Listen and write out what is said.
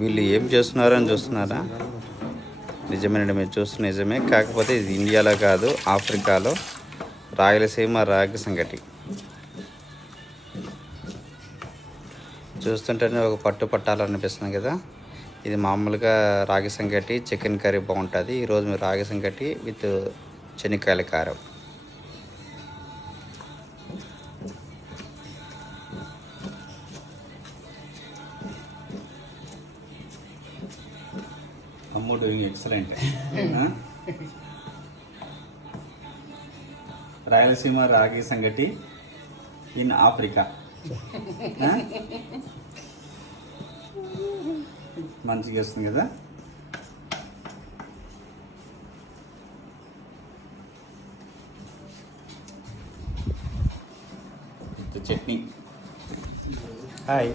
వీళ్ళు ఏం చేస్తున్నారని చూస్తున్నారా? నిజమేనండి మీరు చూస్తున్న నిజమే. కాకపోతే ఇది ఇండియాలో కాదు ఆఫ్రికాలో రాయలసీమ రాగి సంగటి. చూస్తుంటేనే ఒక పట్టు పట్టాలనిపిస్తుంది కదా. ఇది మామూలుగా రాగి సంగటి చికెన్ కర్రీ బాగుంటుంది. ఈరోజు మీరు రాగి సంగటి విత్ చెనిక్కాయల కారం. అమ్ము డూయింగ్ ఎక్సలెంట్ రాయలసీమ రాగి సంగటి ఇన్ ఆఫ్రికా. మంచిగా వస్తుంది కదా? చట్నీ హాయ్